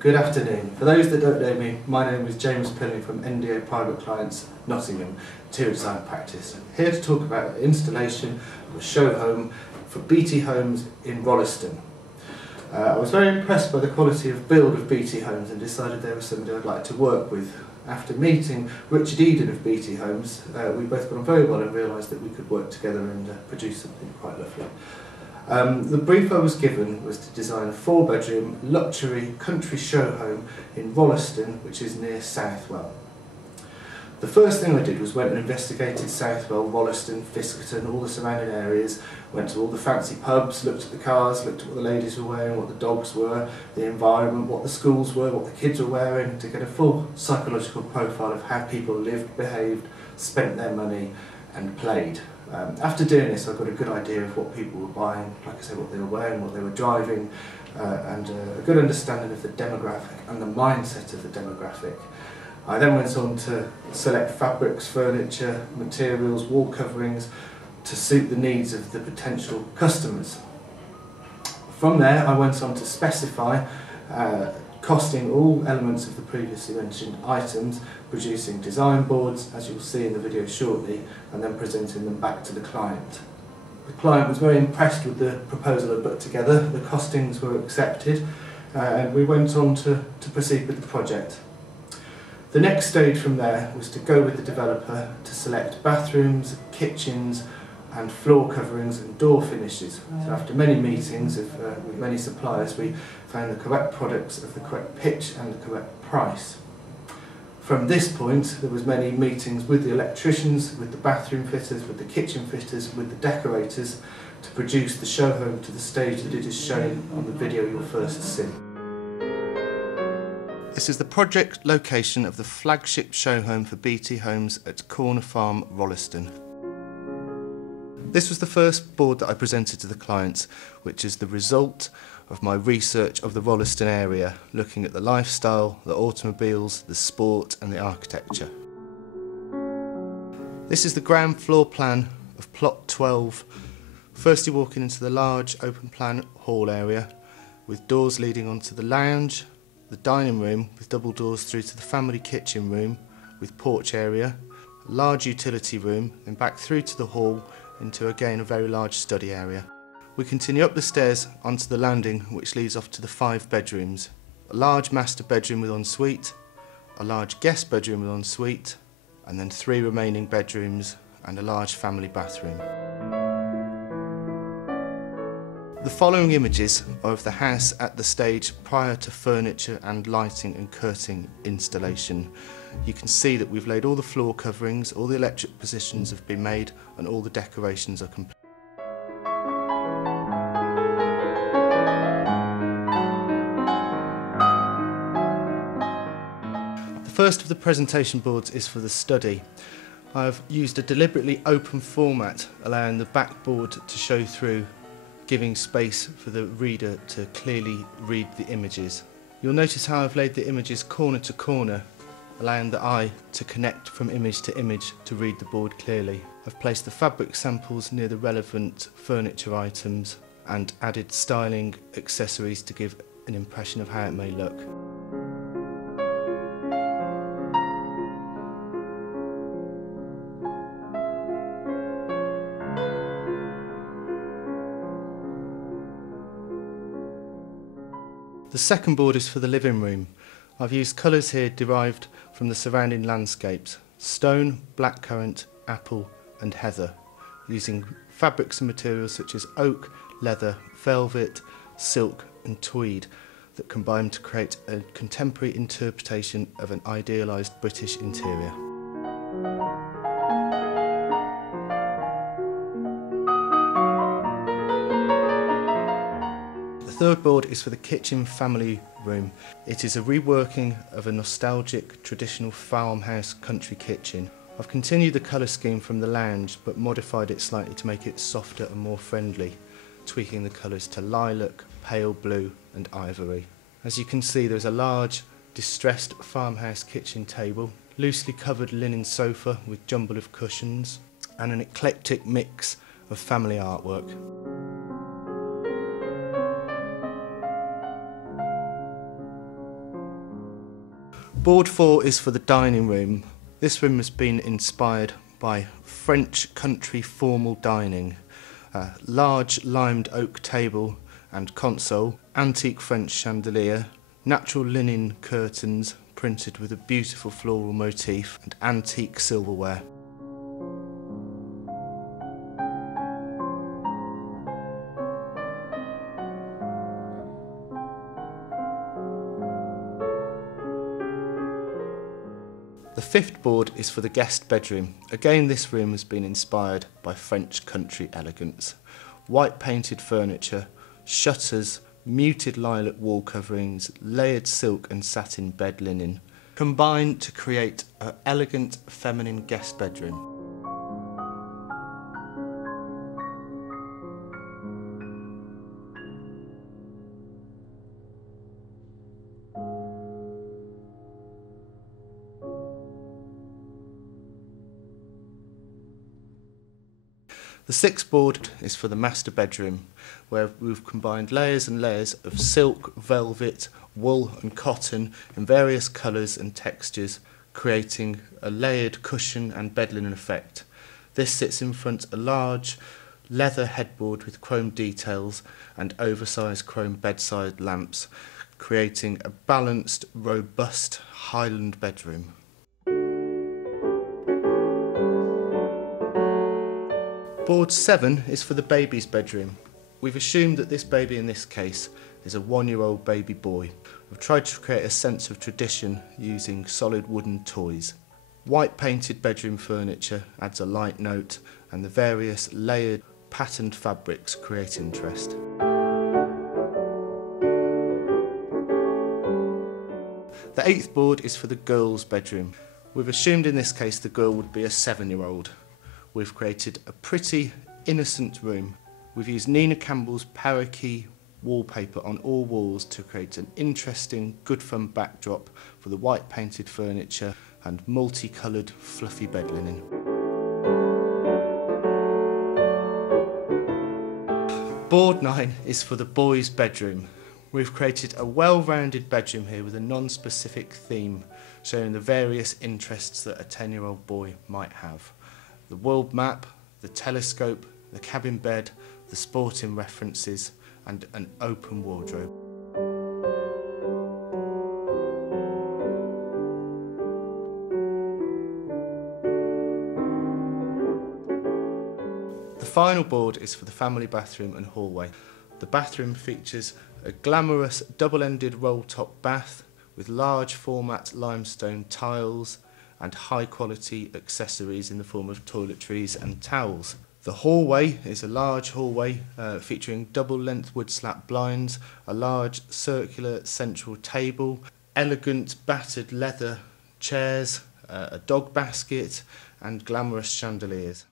Good afternoon. For those that don't know me, my name is James Pilling from NDA Private Clients, Nottingham, interior design practice. I'm here to talk about the installation of a show home for BT Homes in Rolleston. I was very impressed by the quality of build of BT Homes and decided they were somebody I'd like to work with. After meeting Richard Eden of BT Homes, we both got on very well and realised that we could work together and produce something quite lovely. The brief I was given was to design a 4-bedroom luxury country show home in Rolleston, which is near Southwell. The first thing I did was went and investigated Southwell, Rolleston, Fiskerton, all the surrounding areas, went to all the fancy pubs, looked at the cars, looked at what the ladies were wearing, what the dogs were, the environment, what the schools were, what the kids were wearing, to get a full psychological profile of how people lived, behaved, spent their money and played. After doing this, I got a good idea of what people were buying, like I said, what they were wearing, what they were driving, and a good understanding of the demographic and the mindset of the demographic. I then went on to select fabrics, furniture, materials, wall coverings to suit the needs of the potential customers. From there, I went on to specify costing all elements of the previously mentioned items, producing design boards, as you'll see in the video shortly, and then presenting them back to the client. The client was very impressed with the proposal I put together, the costings were accepted, and we went on to proceed with the project. The next stage from there was to go with the developer to select bathrooms, kitchens and floor coverings and door finishes. So after many meetings with many suppliers, we found the correct products of the correct pitch and the correct price. From this point, there was many meetings with the electricians, with the bathroom fitters, with the kitchen fitters, with the decorators to produce the show home to the stage that it is shown on the video you'll first see. This is the project location of the flagship show home for BT Homes at Corner Farm, Rolleston. This was the first board that I presented to the clients, which is the result of my research of the Rolleston area, looking at the lifestyle, the automobiles, the sport and the architecture. This is the ground floor plan of plot 12. First you walk into the large open plan hall area with doors leading onto the lounge, the dining room with double doors through to the family kitchen room with porch area, a large utility room, then back through to the hall into again a very large study area. We continue up the stairs onto the landing, which leads off to the 5 bedrooms. A large master bedroom with ensuite, a large guest bedroom with ensuite, and then 3 remaining bedrooms and a large family bathroom. The following images are of the house at the stage prior to furniture and lighting and curtain installation. You can see that we've laid all the floor coverings, all the electric positions have been made and all the decorations are complete. The first of the presentation boards is for the study. I've used a deliberately open format, allowing the backboard to show through, giving space for the reader to clearly read the images. You'll notice how I've laid the images corner to corner, allowing the eye to connect from image to image to read the board clearly. I've placed the fabric samples near the relevant furniture items and added styling accessories to give an impression of how it may look. The second board is for the living room. I've used colours here derived from the surrounding landscapes: stone, blackcurrant, apple and heather, using fabrics and materials such as oak, leather, velvet, silk and tweed that combine to create a contemporary interpretation of an idealised British interior. The third board is for the kitchen family room. It is a reworking of a nostalgic traditional farmhouse country kitchen. I've continued the colour scheme from the lounge but modified it slightly to make it softer and more friendly, tweaking the colours to lilac, pale blue and ivory. As you can see, there's a large distressed farmhouse kitchen table, loosely covered linen sofa with jumble of cushions and an eclectic mix of family artwork. Board 4 is for the dining room. This room has been inspired by French country formal dining. A large limed oak table and console, antique French chandelier, natural linen curtains printed with a beautiful floral motif, and antique silverware. The fifth board is for the guest bedroom. Again, this room has been inspired by French country elegance. White painted furniture, shutters, muted lilac wall coverings, layered silk and satin bed linen, combine to create an elegant feminine guest bedroom. The sixth board is for the master bedroom, where we've combined layers and layers of silk, velvet, wool and cotton in various colours and textures, creating a layered cushion and bed linen effect. This sits in front a large leather headboard with chrome details and oversized chrome bedside lamps, creating a balanced, robust Highland bedroom. Board 7 is for the baby's bedroom. We've assumed that this baby in this case is a 1-year-old baby boy. We've tried to create a sense of tradition using solid wooden toys. White painted bedroom furniture adds a light note, and the various layered patterned fabrics create interest. The 8th board is for the girl's bedroom. We've assumed in this case the girl would be a 7-year-old. We've created a pretty, innocent room. We've used Nina Campbell's parakeet wallpaper on all walls to create an interesting, good fun backdrop for the white painted furniture and multicoloured fluffy bed linen. Board 9 is for the boy's bedroom. We've created a well-rounded bedroom here with a non-specific theme, showing the various interests that a 10-year-old boy might have. The world map, the telescope, the cabin bed, the sporting references, and an open wardrobe. The final board is for the family bathroom and hallway. The bathroom features a glamorous double-ended roll-top bath with large format limestone tiles and high-quality accessories in the form of toiletries and towels. The hallway is a large hallway featuring double-length wood-slat blinds, a large circular central table, elegant battered leather chairs, a dog basket and glamorous chandeliers.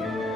you.